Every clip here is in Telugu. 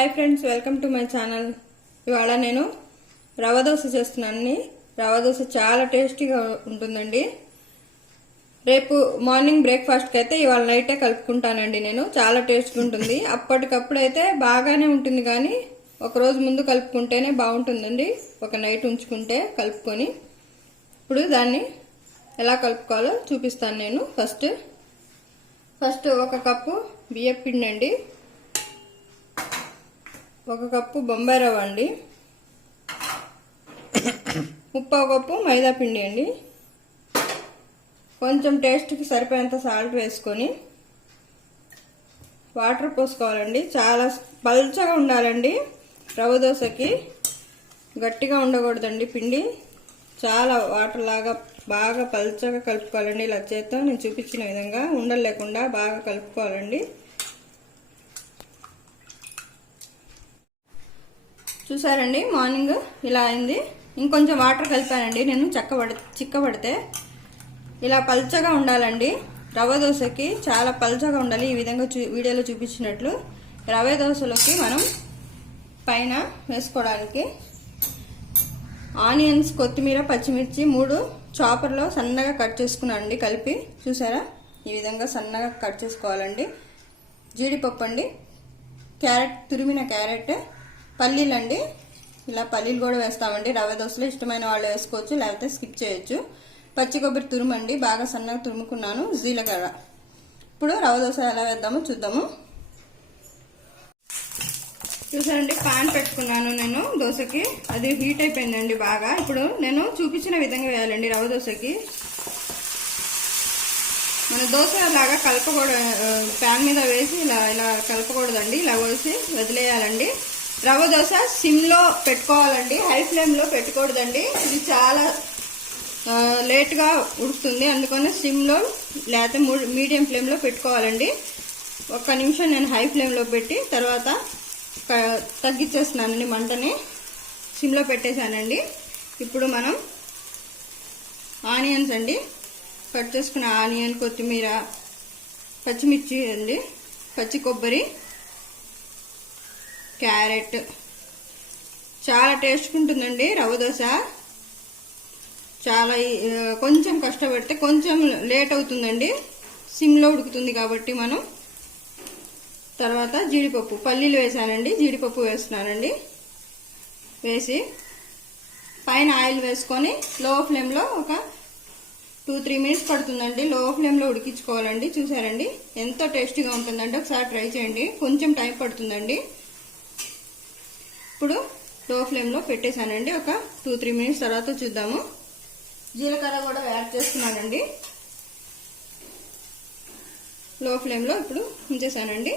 Hi friends, welcome to my channel. ఇవాళ నేను రవ దోశ చేస్తున్నాను. రవ దోశ చాలా టేస్టీగా ఉంటుందండి. రేపు మార్నింగ్ బ్రేక్ఫాస్ట్కి అయితే ఇవాళ నైటే కలుపుకుంటానండి. నేను చాలా టేస్ట్గా ఉంటుంది. అప్పటికప్పుడు అయితే బాగానే ఉంటుంది, కానీ ఒకరోజు ముందు కలుపుకుంటేనే బాగుంటుందండి. ఒక నైట్ ఉంచుకుంటే కలుపుకొని. ఇప్పుడు దాన్ని ఎలా కలుపుకోవాలో చూపిస్తాను నేను. ఫస్ట్ ఒక కప్పు బియ్యం పిండి అండి, ఒక కప్పు బొంబాయి రవ్వ అండి, ముప్పావు కప్పు మైదా పిండి అండి, కొంచెం టేస్ట్కి సరిపోయేంత సాల్ట్ వేసుకొని వాటర్ పోసుకోవాలండి. చాలా పల్చగా ఉండాలండి. రవ్వ దోశకి గట్టిగా ఉండకూడదండి. పిండి చాలా వాటర్ లాగా బాగా పల్చగా కలుపుకోవాలండి. ఇలా చేత్తో నేను చూపించిన విధంగా ఉండలు లేకుండా బాగా కలుపుకోవాలండి. చూసారండి, మార్నింగ్ ఇలా అయింది. ఇంకొంచెం వాటర్ కలిపానండి నేను. చిక్కబడితే ఇలా పల్చగా ఉండాలండి. రవ్వ దోశకి చాలా పల్చగా ఉండాలి. ఈ విధంగా వీడియోలో చూపించినట్లు. రవ్వ దోశలోకి మనం పైన వేసుకోవడానికి ఆనియన్స్, కొత్తిమీర, పచ్చిమిర్చి 3 చాపర్లో సన్నగా కట్ చేసుకున్నానండి. కలిపి చూసారా, ఈ విధంగా సన్నగా కట్ చేసుకోవాలండి. జీడిపప్పు అండి, క్యారెట్, తురిమిన క్యారెట్, పల్లీలు అండి. ఇలా పల్లీలు కూడా వేస్తామండి. రవ్వ దోశలో ఇష్టమైన వాళ్ళు వేసుకోవచ్చు, లేకపోతే స్కిప్ చేయొచ్చు. పచ్చి కొబ్బరి తురుమండి, బాగా సన్నగా తురుముకున్నాను. జీలకర్ర. ఇప్పుడు రవ్వ దోశ ఎలా వేద్దామో చూద్దాము. చూసారండి, పాన్ పెట్టుకున్నాను నేను దోశకి. అది హీట్ అయిపోయిందండి బాగా. ఇప్పుడు నేను చూపించిన విధంగా వేయాలండి రవ్వ దోశకి. మన దోశ లాగా కలపకూడదు, ప్యాన్ మీద వేసి ఇలా కలపకూడదండి. ఇలా వేసి వదిలేయాలండి. రవ్వ దోశ సిమ్లో పెట్టుకోవాలండి, హై ఫ్లేమ్లో పెట్టకూడదండి. ఇది చాలా లేట్గా ఉడుకుతుంది, అందుకని సిమ్లో లేకపోతే మీడియం ఫ్లేమ్లో పెట్టుకోవాలండి. 1 నిమిషం నేను హై ఫ్లేమ్లో పెట్టి తర్వాత తగ్గించేస్తున్నానండి మంటని. సిమ్లో పెట్టేశానండి. ఇప్పుడు మనం ఆనియన్స్ అండి, కట్ చేసుకున్న ఆనియన్, కొత్తిమీర, పచ్చిమిర్చి అండి, పచ్చి కొబ్బరి, క్యారెట్. చాలా టేస్ట్గా ఉంటుందండి రవ్వ దోశ. చాలా కొంచెం కష్టపడితే కొంచెం లేట్ అవుతుందండి, సిమ్లో ఉడుకుతుంది కాబట్టి. మనం తర్వాత జీడిపప్పు, పల్లీలు వేసానండి, జీడిపప్పు వేస్తున్నానండి. వేసి పైన ఆయిల్ వేసుకొని లో ఫ్లేమ్లో ఒక 2-3 మినిట్స్ పడుతుందండి. లో ఫ్లేమ్లో ఉడికించుకోవాలండి. చూసారండి, ఎంతో టేస్టీగా ఉంటుందండి. ఒకసారి ట్రై చేయండి. కొంచెం టైం పడుతుందండి. ఇప్పుడు లో ఫ్లేమ్లో పెట్టేశానండి. ఒక 2-3 మినిట్స్ తర్వాత చూద్దాము. జీలకర్ర కూడా యాడ్ చేస్తున్నానండి. లో ఫ్లేమ్లో ఇప్పుడు ఉంచేసానండి.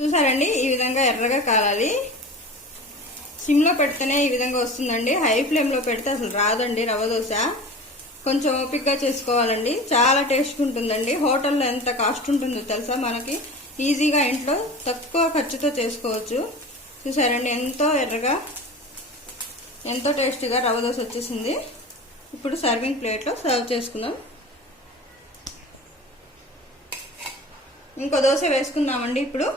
చూసారండి, ఈ విధంగా ఎర్రగా కాలాలి. సిమ్లో పెడితేనే ఈ విధంగా వస్తుందండి. హై ఫ్లేమ్లో పెడితే అసలు రాదండి రవ్వ దోశ. కొంచెం ఓపికగా చేసుకోవాలండి. చాలా టేస్ట్గా ఉంటుందండి. హోటల్లో ఎంత కాస్ట్ ఉంటుందో తెలుసా మనకి. ఈజీగా ఇంట్లో తక్కువ ఖర్చుతో చేసుకోవచ్చు. చూసారండి, ఎంతో ఎర్రగా ఎంతో టేస్టీగా రవ్వ దోశ వచ్చేసింది. ఇప్పుడు సర్వింగ్ ప్లేట్లో సర్వ్ చేసుకుందాం. ఇంకో దోశ వేసుకుందామండి. ఇప్పుడు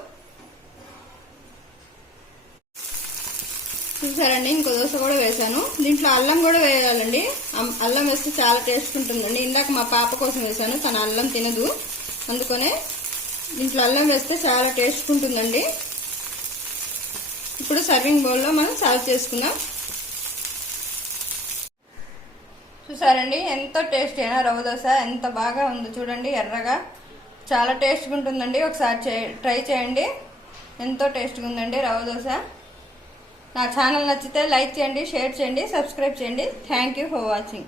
చూసారండి, ఇంకో దోశ కూడా వేసాను. దీంట్లో అల్లం కూడా వేయాలండి. అల్లం వేస్తే చాలా టేస్ట్ ఉంటుందండి. ఇందాక మా పాప కోసం వేసాను, తన అల్లం తినదు, అందుకనే దీంట్లో అల్లం వేస్తే చాలా టేస్ట్ ఉంటుందండి. ఇప్పుడు సర్వింగ్ బౌల్లో మనం సర్వ్ చేసుకుందాం. చూసారండి, ఎంతో టేస్ట్ అయినా రవ్వ దోశ ఎంత బాగా ఉందో చూడండి. ఎర్రగా చాలా టేస్ట్గా ఉంటుందండి. ఒకసారి ట్రై చేయండి. ఎంతో టేస్ట్గా ఉందండి రవ్వ దోశ. నా ఛానల్ నచ్చితే లైక్ చేయండి, షేర్ చేయండి, సబ్స్క్రైబ్ చేయండి. Thank you for watching.